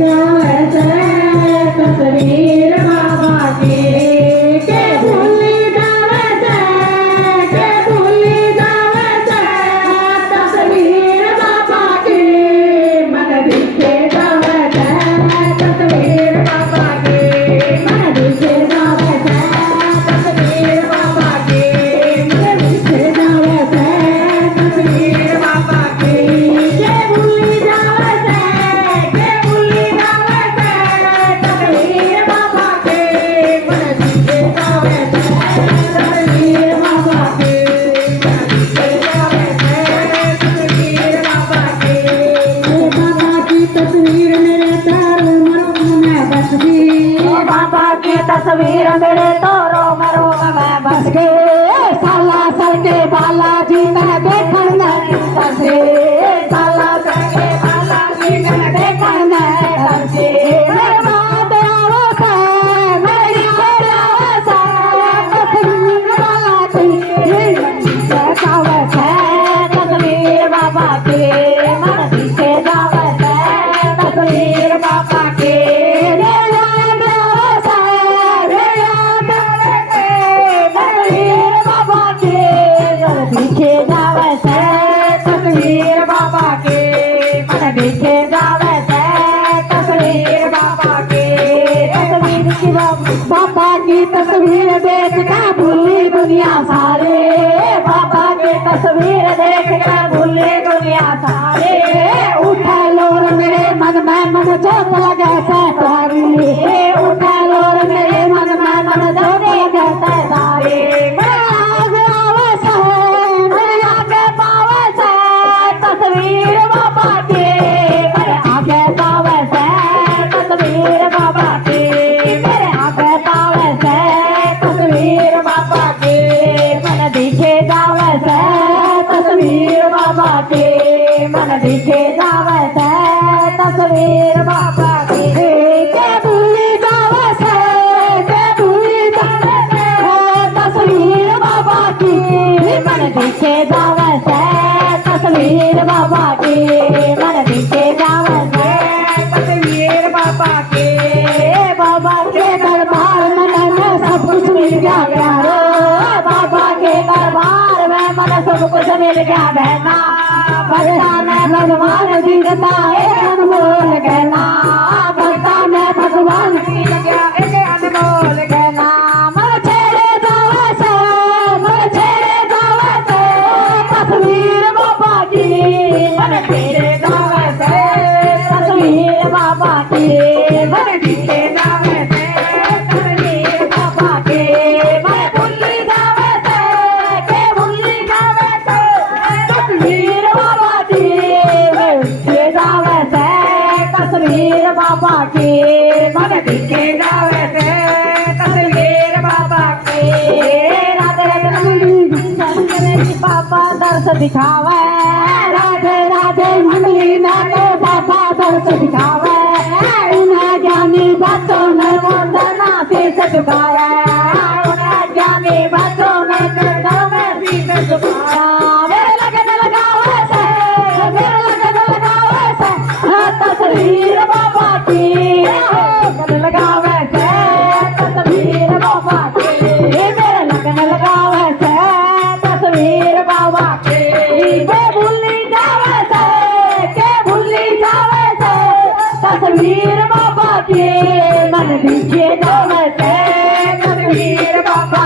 जावे से तस्वीर बाबा की के भूली जावे से के भूली जावे से तस्वीर बाबा की मन दिखे जावे से तस्वीर बाबा की मन दिखे जावे से तस्वीर बाबा की मन दिखे जावे से तस्वीर बाबा की के भूली जावे से के भूली जावे से तस्वीर बाबा की मन दिखे जावे से तस्वीर बाबा की मन दिखे जावे से तस्वीर बाबा की बाबा की तस्वीर मेरे तारों मरों में बस गई बाबा की तस्वीर मेरे तारों मरों में बस गई साला सर के बालाजी मैंने देखन नहीं बसे साला सर के बालाजी मैंने देखन नहीं बसे मेरे बात आवे से मेरी बात आवे से तस्वीर बालाजी जावे से तस्वीर बाबा की मन दिखे जावे से तस्वीर बाबा की रे याद आवे से रे याद आवे से तस्वीर बाबा की मन दिखे जावे से तस्वीर बाबा की मन दिखे जावे से तस्वीर बाबा की तस्वीर की बाबा की तस्वीर देख कर भूली दुनिया सारे बाबा की तस्वीर देख कर भूली दुनिया सारे उठा लोर मेरे मन में मन जोत लगे से तारी उठा लोर मेरे मन में मन जोत लगे से तारी मेरे आगे आवे से मेरे आगे पावे से तस्वीर बाबा की मेरे आगे पावे से तस्वीर बाबा की मेरे आगे पावे से तस्वीर बाबा की मन दिखे जावे से तस्वीर बाबा की मन दिखे जावे से तस्वीर बाबा की के भूली जावे से के भूली जावे से तस्वीर बाबा की मन दिखे जावे से तस्वीर बाबा की मन दिखे जावे से तस्वीर बाबा की बाबा के दरबार में मैंने सब कुछ मिल गया प्यारो बाबा के दरबार में मैंने सब कुछ मिल गया बहना भक्ता में भगवान जी देता एक अनमोल कहना भक्ता में भगवान जी देता एक अनमोल कहना मन छेड़े जावे से मन छेड़े जावे से तस्वीर बाबा की मन छेड़े जावे से तस्वीर बाबा की मन दिखे जावे से तस्वीर बाबा की मन भूली जावे से के भूली जावे से तस्वीर बाबा की मन दिखे जावे से तस्वीर बाबा की मन दिखे जावे से तस्वीर बाबा की राधे राधे बाबा दर्श दिखावे राधे राधे मंडली ने तो बाबा दर्श दिखावे उन्हें ज्ञानी बच्चों ने वंदना शीश झुकाया उन्हें ज्ञानी बच्चों ने चरणों में शीश झुकाया मेरे लगन लगावे से मेरे लगन लगावे से तस्वीर बाबा की लगन लगावे से तस्वीर बाबा की मेरे लगन लगावे से तस्वीर बाबा की के भूली जावे से के भूली जावे से तस्वीर बाबा की मन दिखे जावे से तस्वीर बाबा